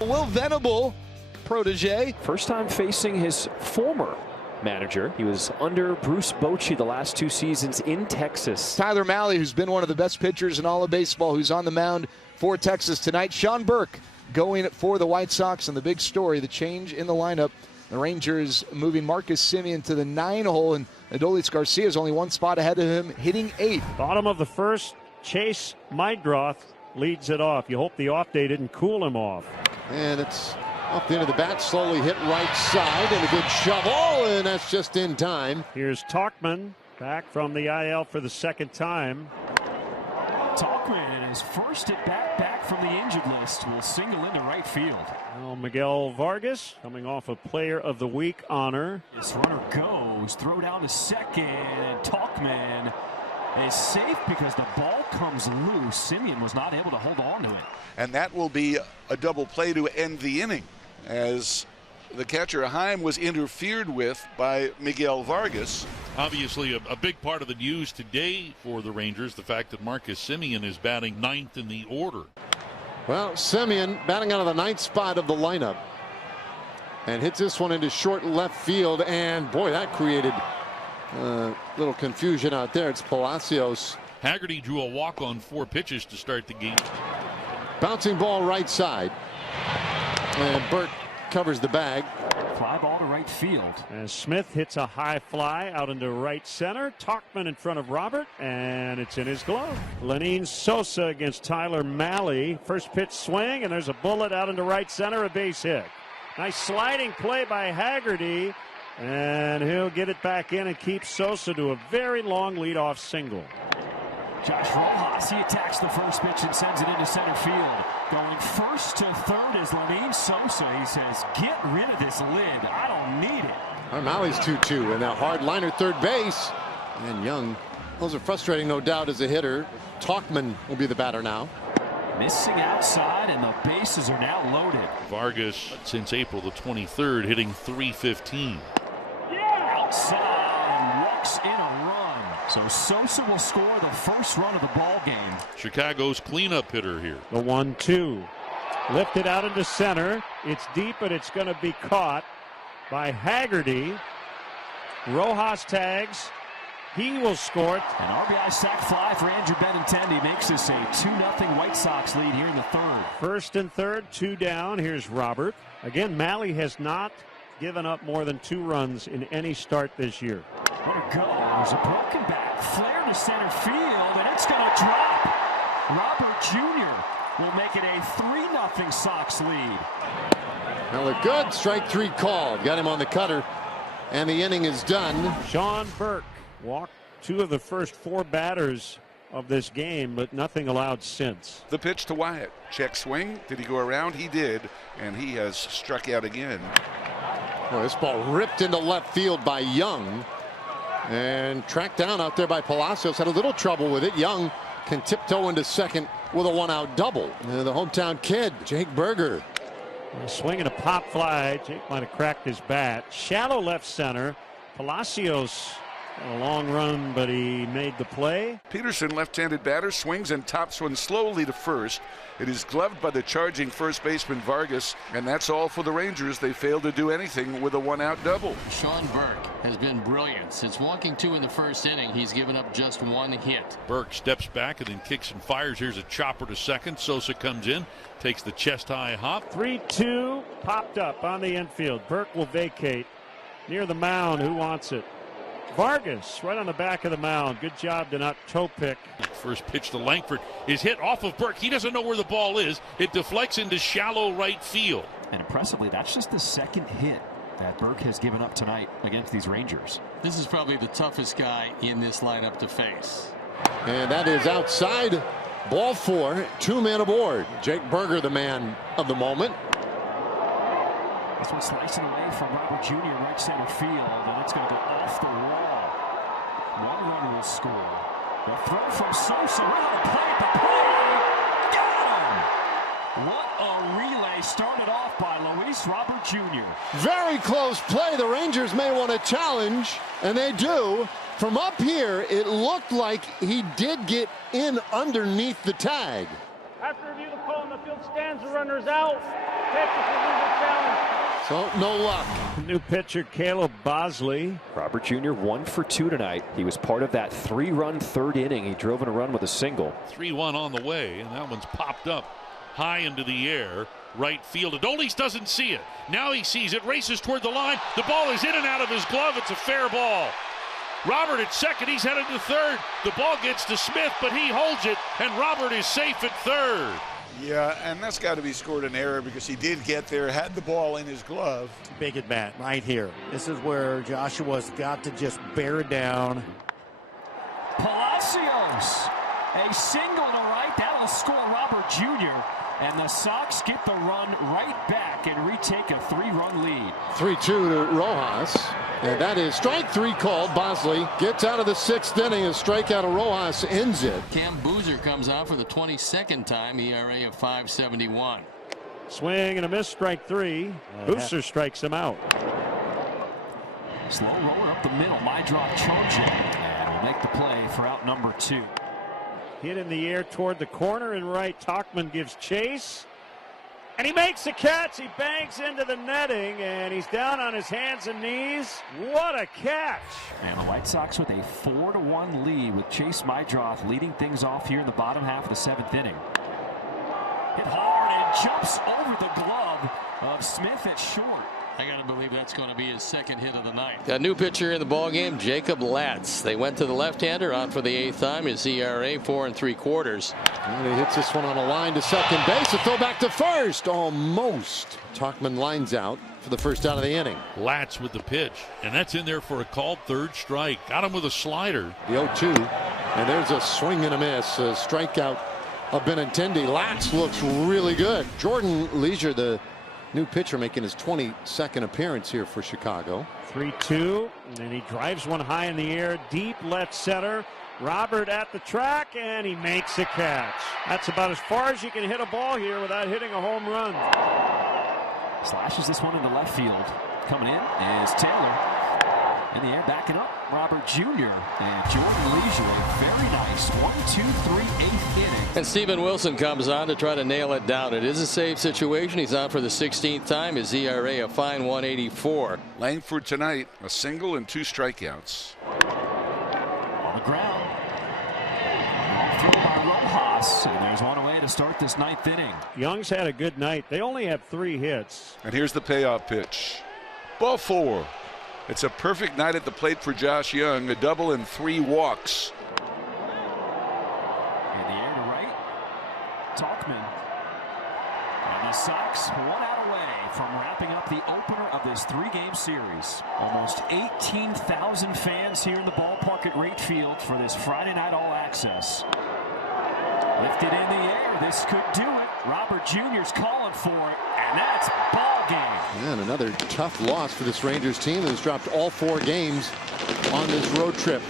Will Venable, protege. First time facing his former manager. He was under Bruce Bochy the last 2 seasons in Texas. Tyler Mahle, who's been one of the best pitchers in all of baseball, who's on the mound for Texas tonight. Sean Burke going for the White Sox, and the big story, the change in the lineup. The Rangers moving Marcus Semien to the 9-hole, and Adolis Garcia is only 1 spot ahead of him, hitting 8th. Bottom of the first, Chase Meidroth leads it off. You hope the off day didn't cool him off. And it's off the end of the bat, slowly hit right side, and a good shovel, and that's just in time. Here's Tauchman back from the IL for the second time. Tauchman, in his first at bat back from the injured list, will single into right field. Now Miguel Vargas coming off a Player of the Week honor. This runner goes, throw down to second, and Tauchman is safe because the ball comes loose. Semien was not able to hold on to it. And that will be a double play to end the inning, as the catcher Heim was interfered with by Miguel Vargas. Obviously a big part of the news today for the Rangers, the fact that Marcus Semien is batting 9th in the order. Well, Semien batting out of the 9th spot of the lineup and hits this one into short left field, and boy, that created a little confusion out there. It's Palacios. Haggerty drew a walk on 4 pitches to start the game. Bouncing ball right side, and Burt covers the bag. Fly ball to right field. As Smith hits a high fly out into right center. Tauchman in front of Robert, and it's in his glove. Lenyn Sosa against Tyler Mahle. First pitch swing, and there's a bullet out into right center, a base hit. Nice sliding play by Haggerty, and he'll get it back in and keep Sosa to a very long leadoff single. Josh Rojas, he attacks the first pitch and sends it into center field. Going first to third is Lenyn Sosa. He says, get rid of this lid. I don't need it. Malley's 2-2, and a hard liner third base. And Young, those are frustrating, no doubt, as a hitter. Tauchman will be the batter now. Missing outside, and the bases are now loaded. Vargas, since April the 23rd, hitting .315. Outside, walks in a run. So Sosa will score the first run of the ball game. Chicago's cleanup hitter here. The 1-2. Lifted out into center. It's deep, but it's going to be caught by Haggerty. Rojas tags. He will score it. An RBI sac fly for Andrew Benintendi makes this a 2-0 White Sox lead here in the third. First and third, 2 down. Here's Robert. Again, Mahle has not given up more than 2 runs in any start this year. Let it go. There's a broken bat. Flare to center field, and it's going to drop. Robert Jr. will make it a 3-0 Sox lead. Now look good. Strike 3 called. Got him on the cutter, and the inning is done. Sean Burke walked 2 of the first 4 batters of this game, but nothing allowed since. The pitch to Wyatt. Check swing. Did he go around? He did, and he has struck out again. Well, this ball ripped into left field by Young and tracked down out there by Palacios. Had a little trouble with it. Young can tiptoe into second with a 1-out double. And the hometown kid, Jake Berger. Swinging a pop fly. Jake might have cracked his bat. Shallow left center. Palacios a long run, but he made the play. Peterson, left-handed batter, swings and tops one slowly to first. It is gloved by the charging first baseman Vargas, and that's all for the Rangers. They failed to do anything with a 1-out double. Sean Burke has been brilliant. Since walking 2 in the first inning, he's given up just 1 hit. Burke steps back and then kicks and fires. Here's a chopper to second. Sosa comes in, takes the chest-high hop. 3-2 popped up on the infield. Burke will vacate near the mound. Who wants it? Vargas right on the back of the mound. Good job to not toe pick. First pitch to Langford is hit off of Burke. He doesn't know where the ball is. It deflects into shallow right field. And impressively, that's just the second hit that Burke has given up tonight against these Rangers. This is probably the toughest guy in this lineup to face. And that is outside. Ball 4, 2 men aboard. Jake Berger, the man of the moment. This one slicing away from Robert Jr. right center field, and it's going to go off the wall. 1 run will score. The throw from Sosa around the plate. The play. Got him! What a relay started off by Luis Robert Jr. Very close play. The Rangers may want to challenge, and they do. From up here, it looked like he did get in underneath the tag. After review, the call in the field stands. The runner is out. So no luck. New pitcher Caleb Bosley. Robert Jr. 1 for 2 tonight. He was part of that 3-run third inning. He drove in a run with a single. 3-1 on the way, and that one's popped up high into the air. Right field. Adolis doesn't see it. Now he sees it, races toward the line. The ball is in and out of his glove. It's a fair ball. Robert at second. He's headed to third. The ball gets to Smith, but he holds it, and Robert is safe at third. Yeah, and that's got to be scored an error because he did get there, had the ball in his glove. Big at bat right here. This is where Joshua's got to just bear down. Palacios, a single to right. That'll score Robert Jr. And the Sox get the run right back and retake a 3-run lead. 3-2 to Rojas. And that is strike 3 called. Bosley gets out of the 6th inning. A strikeout of Rojas ends it. Cam Boozer comes out for the 22nd time, ERA of 5.71. Swing and a miss, strike 3. Booster strikes him out. Slow roller up the middle. Majdrock charging. And will make the play for out number 2. Hit in the air toward the corner and right. Tauchman gives chase. And he makes the catch. He bangs into the netting, and he's down on his hands and knees. What a catch. And the White Sox with a 4-1 lead with Chase Majdrock leading things off here in the bottom half of the 7th inning. Hit hard and jumps over the glove of Smith at short. I got to believe that's going to be his 2nd hit of the night. Got a new pitcher in the ballgame, Jacob Latz. They went to the left-hander on for the 8th time. His ERA 4 3/4. And he hits this one on a line to second base. A throw back to first. Almost. Tauchman lines out for the first out of the inning. Latz with the pitch, and that's in there for a called 3rd strike. Got him with a slider. The 0-2. And there's a swing and a miss. A strikeout of Benintendi. Latz looks really good. Jordan Leisure, the new pitcher, making his 22nd appearance here for Chicago. 3-2, and then he drives one high in the air, deep left center. Robert at the track, and he makes a catch. That's about as far as you can hit a ball here without hitting a home run. Slashes this one into left field. Coming in is Taylor. In the air, backing up, Robert Jr. and Jordan Leisure. A very nice 1-2-3 8th inning. And Steven Wilson comes on to try to nail it down. It is a save situation. He's on for the 16th time. His ERA a fine 1.84. Langford tonight, a single and 2 strikeouts. On the ground. Throw by Rojas, and there's one away to start this 9th inning. Young's had a good night. They only have 3 hits. And here's the payoff pitch. Ball 4. It's a perfect night at the plate for Josh Young. A double and 3 walks. In the air to right. Tauchman. And the Sox 1 out away from wrapping up the opener of this 3-game series. Almost 18,000 fans here in the ballpark at Rate Field for this Friday night All Access. Lifted in the air. This could do it. Robert Jr.'s calling for it, and that's ball game. And another tough loss for this Rangers team that has dropped all 4 games on this road trip.